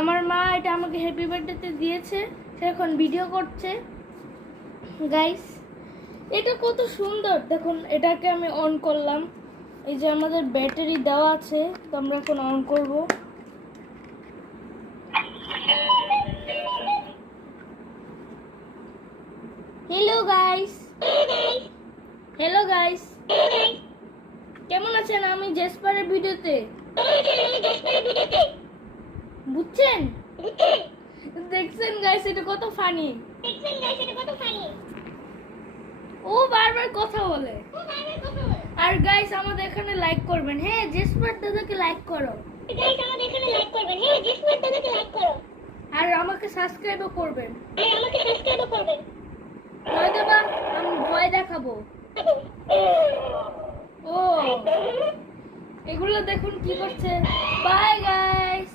আমার মা এটা আমাকে হ্যাপি বার্থডেতে দিয়েছে, সে এখন ভিডিও করছে। গাইস এটা কত সুন্দর দেখুন, এটাকে আমি অন করলাম। এই যে আমাদের ব্যাটারি দেওয়া আছে, তো আমরা এখন অন করব। হ্যালো গাইস, হ্যালো গাইস, কেমন আছেন? আমি জেসপারের ভিডিওতে, বুঝছেন? দেখছেন গাইস এটা কত ফানি, ও বারবার কথা বলে। আর গাইস আমাদের এখানে লাইক করবেন, হ্যাঁ জেসপার দাদাকে লাইক করো, আর আমাকে সাবস্ক্রাইবও করবেন, নয়তো বা আমি ভয় দেখাবো। ও এগুলো দেখুন কি করছে। Bye guys.